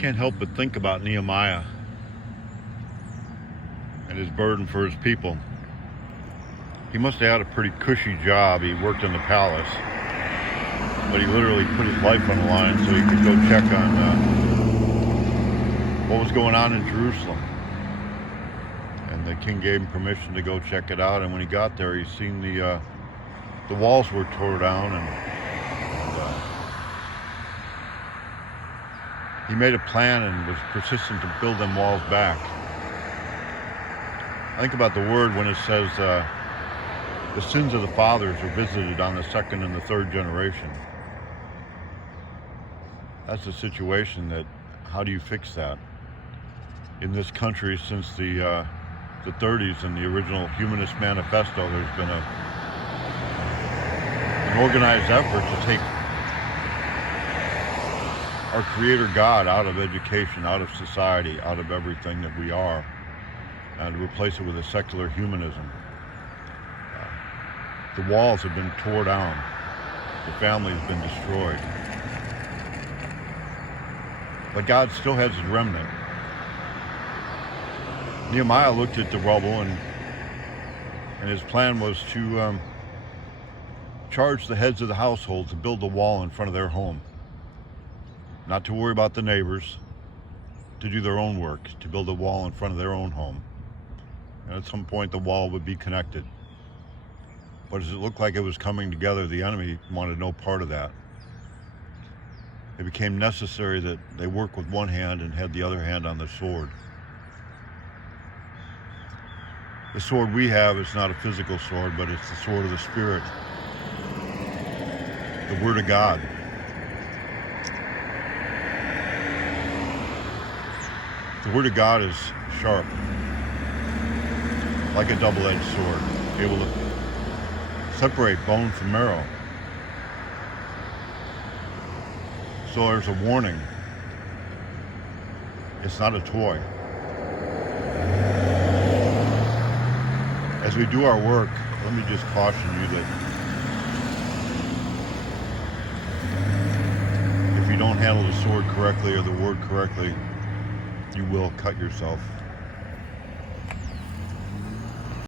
Can't help but think about Nehemiah and his burden for his people. He must have had a pretty cushy job. He worked in the palace, but he literally put his life on the line so he could go check on what was going on in Jerusalem. And the king gave him permission to go check it out, and when he got there, he seen the walls were torn down, and he made a plan and was persistent to build them walls back. I think about the word when it says the sins of the fathers are visited on the second and the third generation. That's the situation. That how do you fix that? In this country, since the 30s and the original Humanist Manifesto, there's been an organized effort to take our Creator God out of education, out of society, out of everything that we are, and to replace it with a secular humanism. The walls have been torn down. The family has been destroyed. But God still has his remnant. Nehemiah looked at the rubble, and his plan was to charge the heads of the household to build a wall in front of their home. Not to worry about the neighbors, to do their own work, to build a wall in front of their own home. And at some point the wall would be connected. But as it looked like it was coming together, the enemy wanted no part of that. It became necessary that they work with one hand and had the other hand on the sword. The sword we have is not a physical sword, but it's the sword of the Spirit, the Word of God. The Word of God is sharp, like a double-edged sword, able to separate bone from marrow. So there's a warning. It's not a toy. As we do our work, let me just caution you that if you don't handle the sword correctly or the word correctly, you will cut yourself.